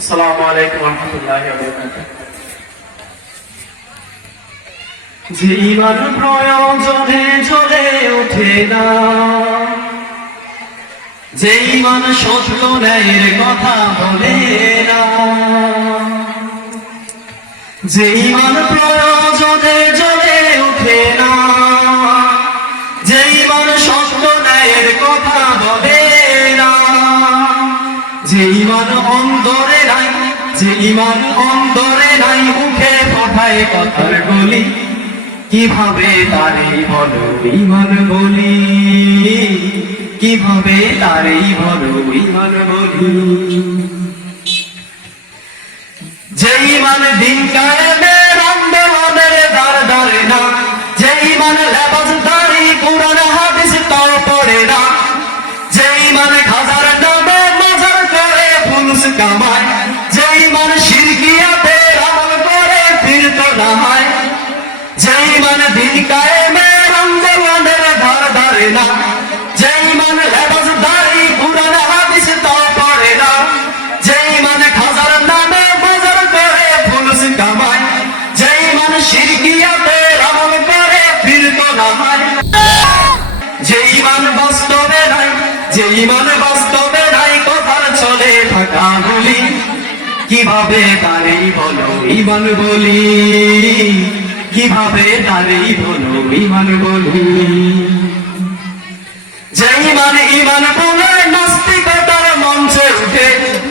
আসসালামু আলাইকুম প্রয়োজনে জ্বলে ওঠে না, যে ইমান সত্য ন্যায়ের কথা বলে না, যে ইমান প্রয়োজনে জ্বলে ওঠে না, যে ইমান সত্য ন্যায়ের কথা বলে না, যে ইমান অন্তরে যে ইমান অন্তরে নাই মুখে পাঠায় কথার বলি। কীভাবে তারই বলো ইমান বলি? কীভাবে তারই বলো ইমান বলি? যে ইমান দিন কায়েমের ইমান বাস্তবে নাই, যে ইমান বাস্তবে নাই চলে থাকা বলি। কীভাবে বলো, ইমান বলি? কীভাবে বলো, ইমান বলি? যে ইমান ইমান বলে নাস্তিকতার মঞ্চে উঠে,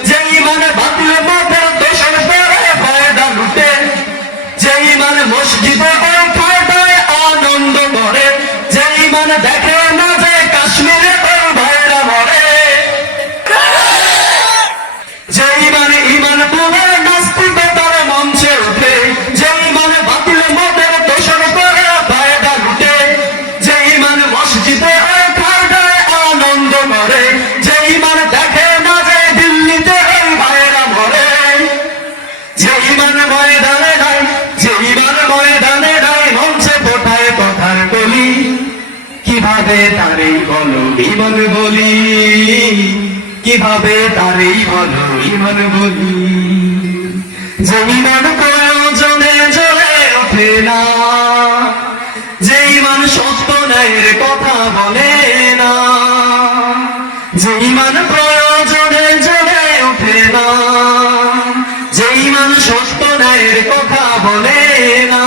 যে ইমান বাতিল মতের দোষণ করে ফায়দা লুটে যে ইমান মসজিদে আনন্দ করে, যে ইমান দেখে কীভাবে তারেই বলো ইমান বলি? কীভাবে তারেই বলো ইমান বলি? যে প্রয়োজনে জ্বলে ওঠে না। যে ইমান সত্য ন্যায়ের কথা বলে না। যে ইমান প্রয়োজনে জ্বলে ওঠে না। যে ইমান সত্য ন্যায়ের কথা বলে না।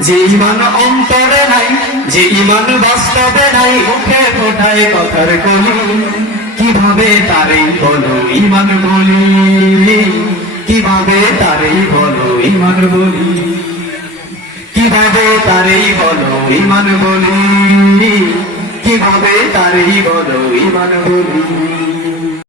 যে ইমান অন্তরে নাই যে ইমান বাস্তবে নাই, মুখে ফোটায় কথার কলি। কীভাবে তারেই বলো ইমান বলি? কীভাবে তারেই বলো ইমান বলি? কীভাবে তারেই বলো ইমান বলি? কীভাবে তারেই বলো ইমান বলি?